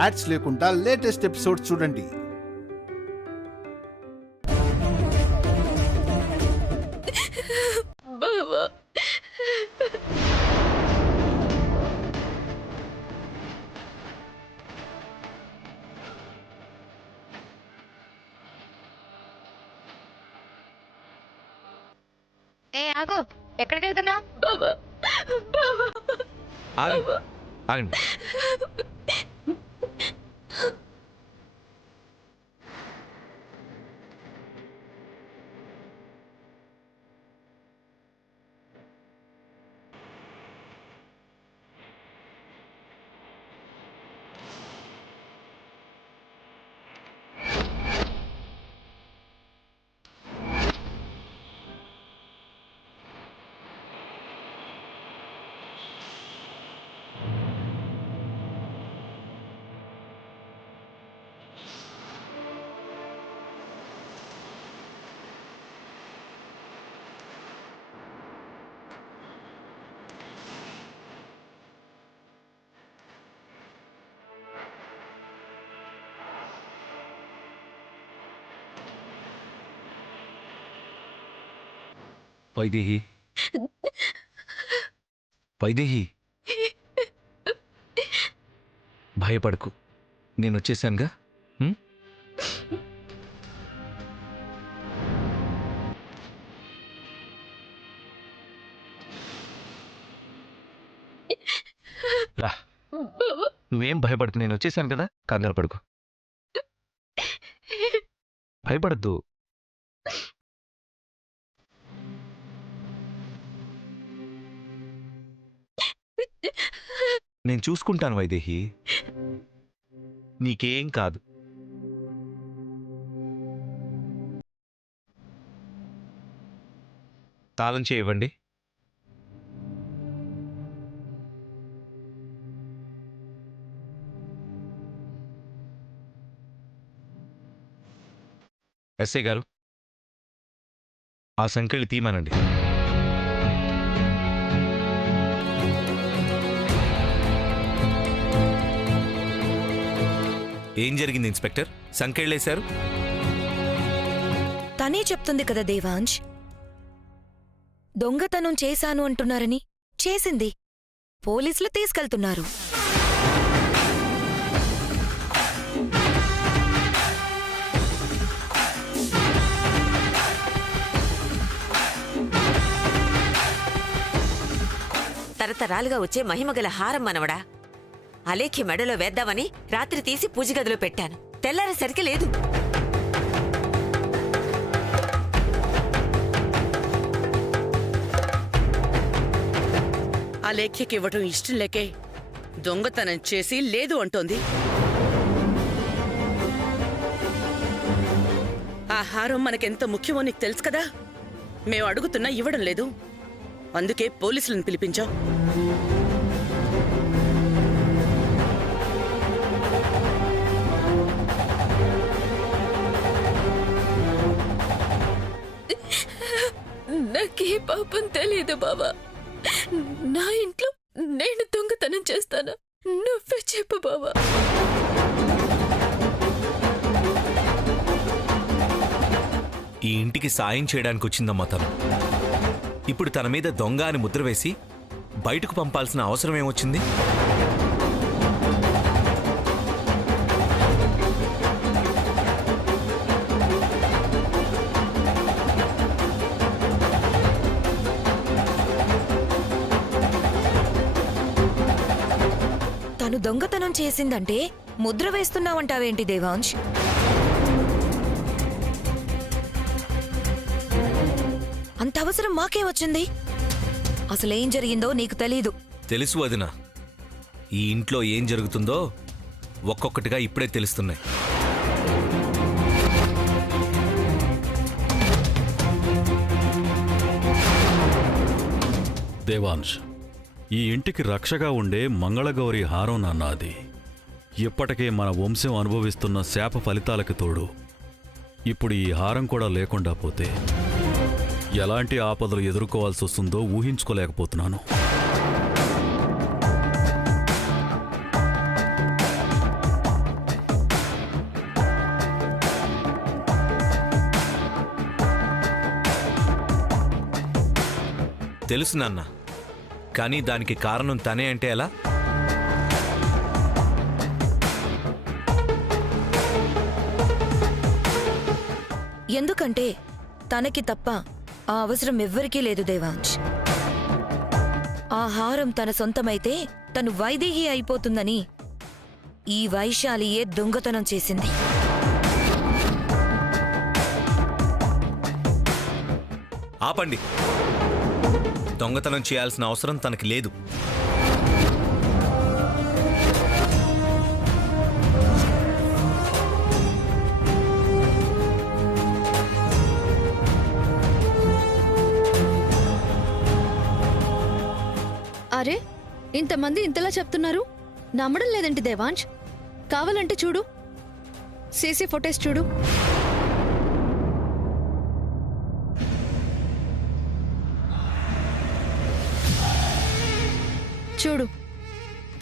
Ads లేకుండా latest episodes చూడండి. ఆగు, ఎక్కడికి వెళ్తున్నా? ఆగండి. వైదేహి, వైదేహి, భయపడకు, నేను వచ్చేసానుగా. నువ్వేం భయపడకు, నేను వచ్చేసాను కదా, కంగారు పడుకో, భయపడద్దు. నేను చూసుకుంటాను వైదేహి, నీకేం కాదు. తాళం చేయవండి. ఎస్ఐ గారు, ఆ సంఖ్యలు తీయమనండి. ఏం జరిగింది ఇన్స్పెక్టర్? సంఖ్యలేశారు. తనే చెప్తుంది కదా దేవాంశ్, దొంగతనం చేశాను అంటున్నారని. చేసింది, పోలీసులు తీసుకెళ్తున్నారు. తరతరాలుగా వచ్చే మహిమగల హారం మనవడా. అలేఖ్య మెడలో వేద్దామని రాత్రి తీసి పూజగదిలో పెట్టాను. తెల్లారేసరికి లేదు. అలేఖ్యకి ఇవ్వటం ఇష్టం లేకే దొంగతనం చేసి లేదు అంటోంది. ఆ హారం మనకెంత ముఖ్యమో నీకు తెలుసు కదా. మేము అడుగుతున్నా ఇవ్వడం లేదు. అందుకే పోలీసులను పిలిపించాం. నాకే పాపం తెలియదు బాబా. నా ఇంట్లో నేను దొంగతనం చేస్తాను. నువ్వే చెప్పు బాబా. ఈ ఇంటికి సాయం చేయడానికి వచ్చిందమ్మా తను. ఇప్పుడు తన మీద దొంగ అని ముద్ర వేసి బయటకు పంపాల్సిన అవసరం ఏమొచ్చింది? తను దొంగతనం చేసిందంటే ముద్ర వేస్తున్నావంటావేంటి దేవాంశ్? అంత అవసరం మాకేమొచ్చింది? అసలేం జరిగిందో నీకు తెలీదు. తెలుసు వదినా. ఈ ఇంట్లో ఏం జరుగుతుందో ఒక్కొక్కటిగా ఇప్పుడే తెలుస్తున్నాయి. దేవాంశ్, ఈ ఇంటికి రక్షగా ఉండే మంగళగౌరి హారం నాన్నది. ఇప్పటికే మన వంశం అనుభవిస్తున్న శాప ఫలితాలకు తోడు ఇప్పుడు ఈ హారం కూడా లేకుండా పోతే ఎలాంటి ఆపదలు ఎదుర్కోవాల్సి వస్తుందో ఊహించుకోలేకపోతున్నాను. తెలుసు నాన్న, కానీ దానికి కారణం తనే అంటే ఎలా? ఎందుకంటే తనకి తప్ప ఆ అవసరం ఎవ్వరికీ లేదు దేవాంశ్. ఆ హారం తన సొంతమైతే తను వైదేహి అయిపోతుందని ఈ వైశాలియే దొంగతనం చేసింది. ఆపండి. దొంగతనం చేయాల్సిన అవసరం తనకి లేదు. అరే, ఇంతమంది ఇంతలా చెప్తున్నారు, నమ్మడం లేదంటే దేవాంశ్? కావాలంటే చూడు, సీసీ ఫుటేజ్ చూడు. చూడు,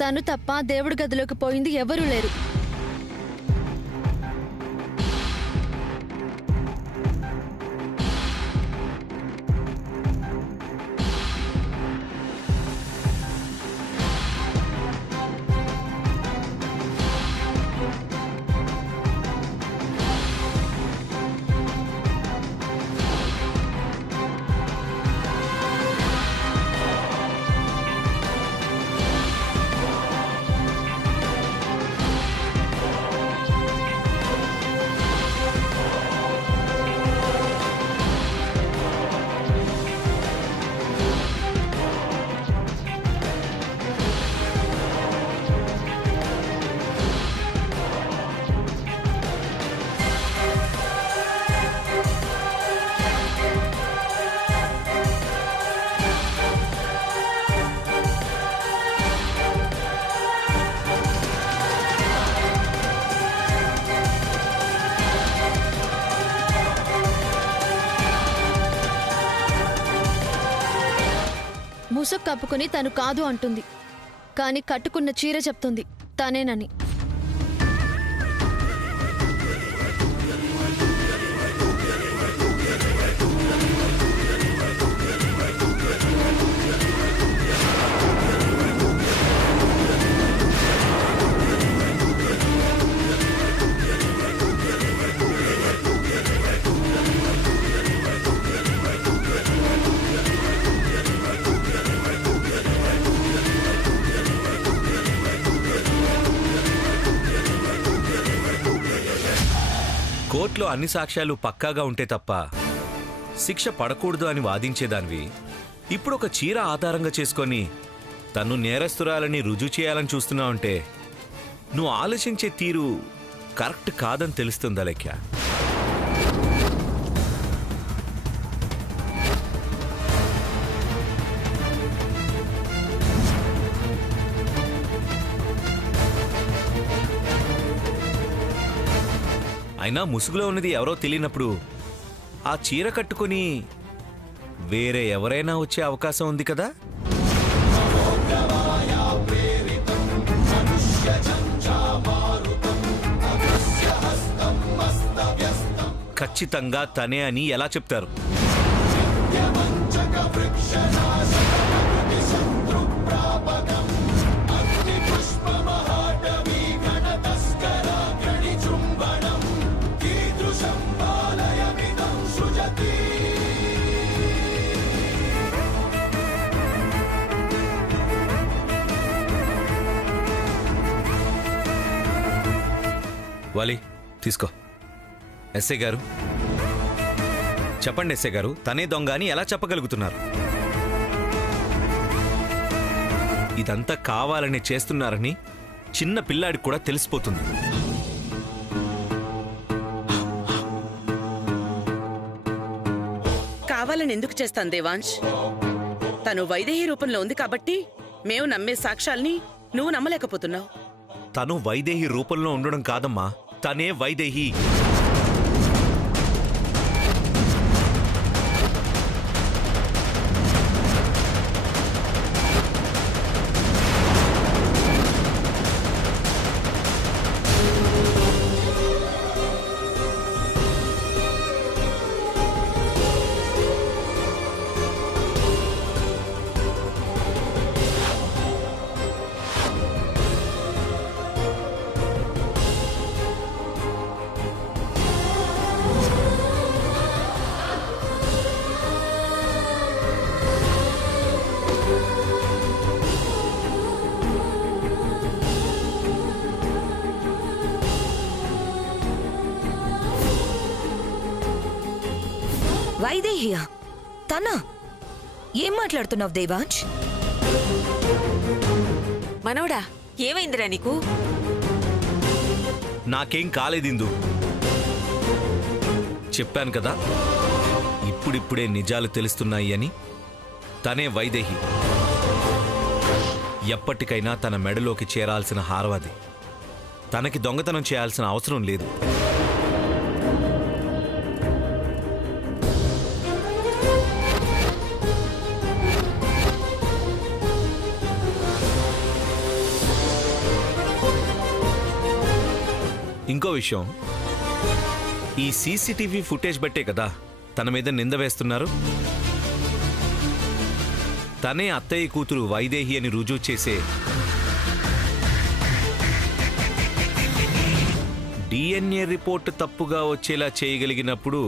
తను తప్ప దేవుడి గదిలోకి పోయింది ఎవరూ లేరు. ముసుగు కప్పుకుని తను కాదు అంటుంది, కాని కట్టుకున్న చీర చెప్తుంది తనేనని. కోర్టులో అన్ని సాక్ష్యాలు పక్కాగా ఉంటే తప్ప శిక్ష పడకూడదు అని వాదించేదానివి ఇప్పుడు ఒక చీర ఆధారంగా చేసుకొని తను నేరస్తురాలని రుజువు చేయాలని చూస్తున్నావంటే నువ్వు ఆలోచించే తీరు కరెక్ట్ కాదని తెలుస్తుందా లెక్క? అయినా ముసుగులో ఉన్నది ఎవరో తెలియనప్పుడు ఆ చీర కట్టుకొని వేరే ఎవరైనా వచ్చే అవకాశం ఉంది కదా? ఖచ్చితంగా తనే అని ఎలా చెప్తారు? వాలి, తీసుకో. ఎస్ఐ గారు చెప్పండి. ఎస్ఐ గారు, తనే దొంగ అని ఎలా చెప్పగలుగుతున్నారు? ఇదంతా కావాలని చేస్తున్నారని చిన్న పిల్లాడికి కూడా తెలిసిపోతుంది. కావాలని ఎందుకు చేస్తాను దేవాంశ్? తను వైదేహి రూపంలో ఉంది కాబట్టి మేము నమ్మే సాక్ష్యాల్ని నువ్వు నమ్మలేకపోతున్నావు. తను వైదేహి రూపంలో ఉండడం కాదమ్మా, తనే వైదేహి. వైదేహియా? తనా? ఏం మాట్లాడుతున్నావు దేవాంశ్? మనవడా ఏమైందిరా నీకు? నాకేం కాలేదిందు. చెప్పాను కదా, ఇప్పుడిప్పుడే నిజాలు తెలుస్తున్నాయి అని. తనే వైదేహి. ఎప్పటికైనా తన మెడలోకి చేరాల్సిన హారం అది. తనకి దొంగతనం చేయాల్సిన అవసరం లేదు. ఇంకో విషయం, ఈ సీసీటీవీ ఫుటేజ్ బట్టే కదా తన మీద నింద వేస్తున్నారు. తనే అత్తయ్య కూతురు వైదేహి అని రుజువు చేసే డిఎన్ఏ రిపోర్ట్ తప్పుగా వచ్చేలా చేయగలిగినప్పుడు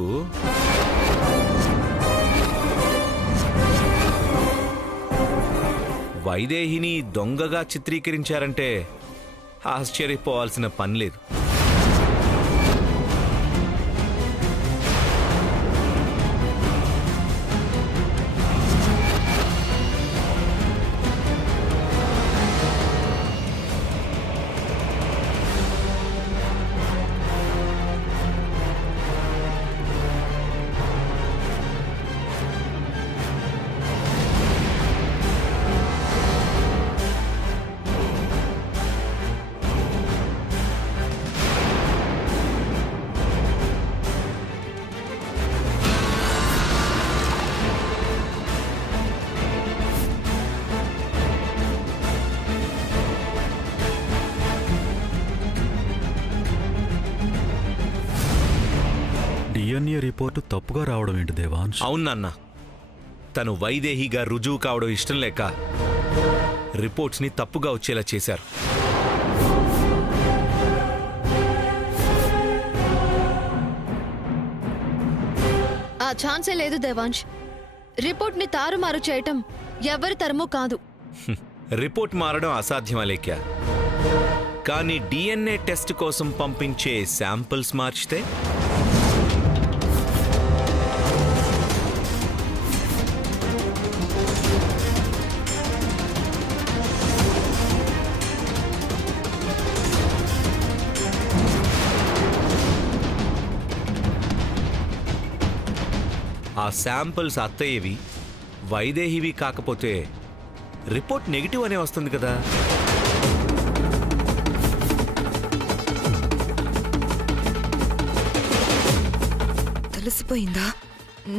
వైదేహిని దొంగగా చిత్రీకరించారంటే ఆశ్చర్యపోవాల్సిన పని లేదు. డిఎన్ఏ రిపోర్టు తప్పుగా రావడం ఏంటి దేవాంశ్? అవును నాన్న, తను వైదేహిగా రుజువు కావడం ఇష్టం లేక రిపోర్ట్స్ని తప్పుగా వచ్చేలా చేశారు. ఆ ఛాన్సే లేదు దేవాంశ్. రిపోర్ట్ని తారుమారు చేయటం ఎవరి తరమూ కాదు. రిపోర్ట్ మారడం అసాధ్యం అలేఖ్య. కానీ డిఎన్ఏ టెస్ట్ కోసం పంపించే శాంపిల్స్ మార్చితే ఆ శాంపిల్స్ అత్తయ్యవి, వైదేహివి కాకపోతే రిపోర్ట్ నెగిటివ్ అనే వస్తుంది కదా. తెలిసిపోయిందా?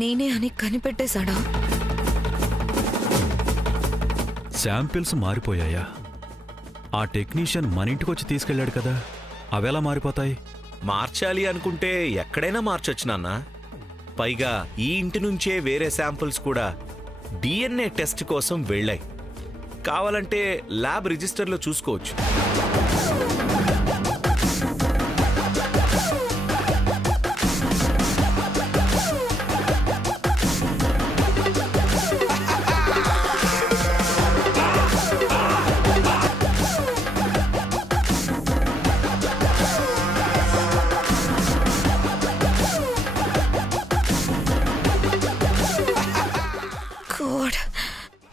నేనే అని కనిపెట్టేశాడా? శాంపిల్స్ మారిపోయాయా? ఆ టెక్నీషియన్ మన ఇంటికొచ్చి తీసుకెళ్ళాడు కదా, అవెలా మారిపోతాయి? మార్చాలి అనుకుంటే ఎక్కడైనా మార్చొచ్చు నాన్న. పైగా ఈ ఇంటి నుంచే వేరే శాంపిల్స్ కూడా డిఎన్ఏ టెస్ట్ కోసం వెళ్ళాయి. కావాలంటే ల్యాబ్ రిజిస్టర్లో చూసుకోవచ్చు.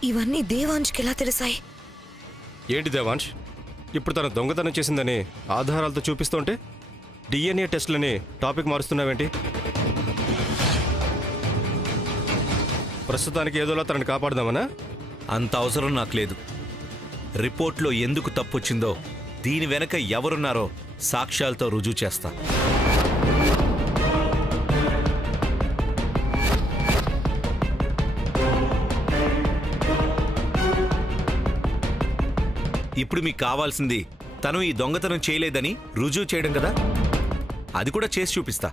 ఇవన్నీ దేవాంష్కి ఎలా తెలిసాయి? ఏంటి దేవాంశ్, ఇప్పుడు తను దొంగతనం చేసిందని ఆధారాలతో చూపిస్తుంటే డిఎన్ఏ టెస్టులని టాపిక్ మారుస్తున్నావేంటి? ప్రస్తుతానికి ఏదోలా తనని కాపాడదామనా? అంత అవసరం నాకు లేదు. రిపోర్ట్లో ఎందుకు తప్పొచ్చిందో, దీని వెనక ఎవరున్నారో సాక్ష్యాలతో రుజువు చేస్తా. ఇప్పుడు మీకు కావాల్సింది తను ఈ దొంగతనం చేయలేదని రుజువు చేయడం కదా. అది కూడా చేసి చూపిస్తా.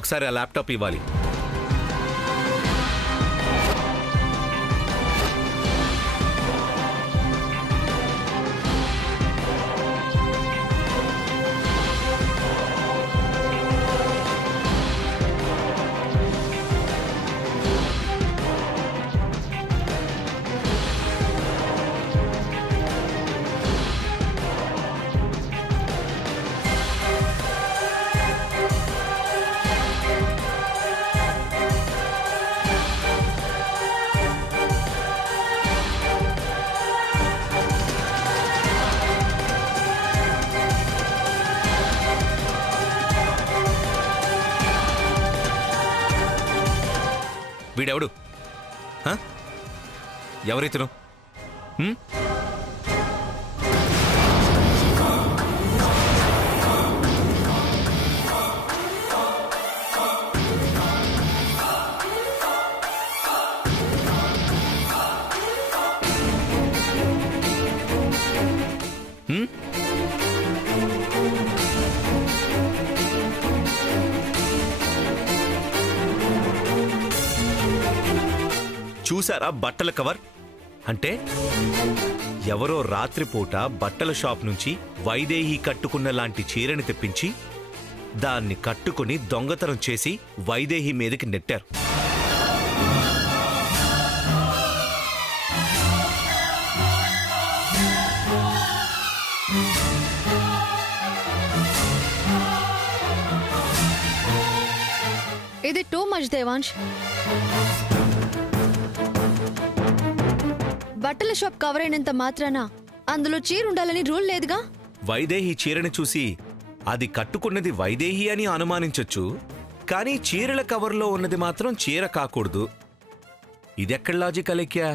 ఒకసారి ఆ ల్యాప్టాప్ ఇవ్వాలి. వీడెవడు హ? ఎవరితను హ్మ్? హ్మ్? చూసారా బట్టల కవర్ అంటే ఎవరో రాత్రిపూట బట్టల షాప్ నుంచి వైదేహి కట్టుకున్న లాంటి చీరని తెప్పించి దాన్ని కట్టుకుని దొంగతనం చేసి వైదేహి మీదకి నెట్టారు. ఇది టూ మచ్ దేవాంశ్. బట్టల షాప్ కవర్ అయినంత మాత్రాన అందులో చీర ఉండాలని రూల్ లేదుగా. వైదేహి చీరని చూసి అది కట్టుకున్నది వైదేహి అని అనుమానించొచ్చు, కానీ చీరల కవర్లో ఉన్నది మాత్రం చీర కాకూడదు. ఇదెక్కడ లాజిక్ అలేఖ్యా?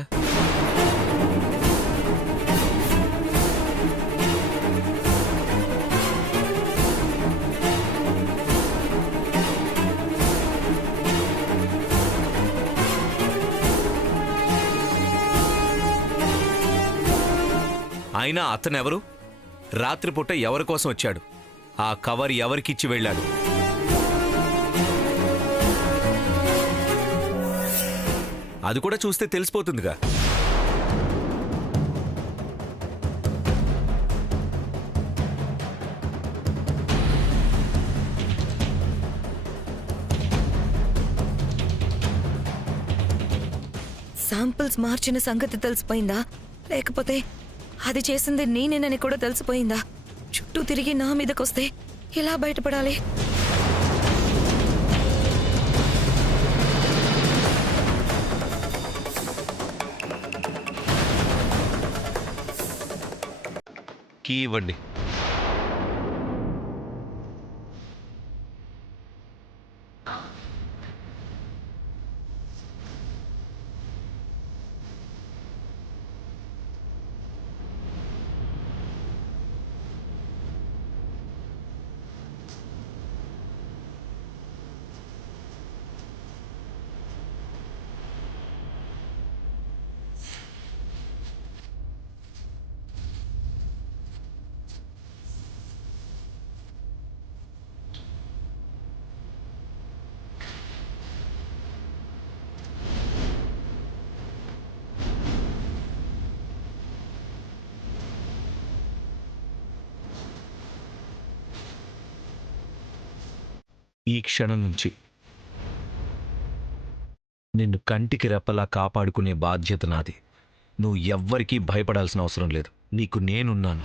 అయినా అతనెవరు? రాత్రిపూట ఎవరి కోసం వచ్చాడు? ఆ కవర్ ఎవరికిచ్చి వెళ్ళాడు? అది కూడా చూస్తే తెలిసిపోతుందిగా. శాంపిల్స్ మార్చిన సంగతి తెలిసిపోయిందా? లేకపోతే అది చేసింది నేనేనని కూడా తెలిసిపోయిందా? చుట్టూ తిరిగి నా మీదకొస్తే ఎలా బయటపడాలి? కీ ఇవ్వండి. ఈ క్షణం నుంచి నిన్ను కంటికి రెప్పలా కాపాడుకునే బాధ్యత నాది. నువ్వు ఎవ్వరికీ భయపడాల్సిన అవసరం లేదు. నీకు నేనున్నాను.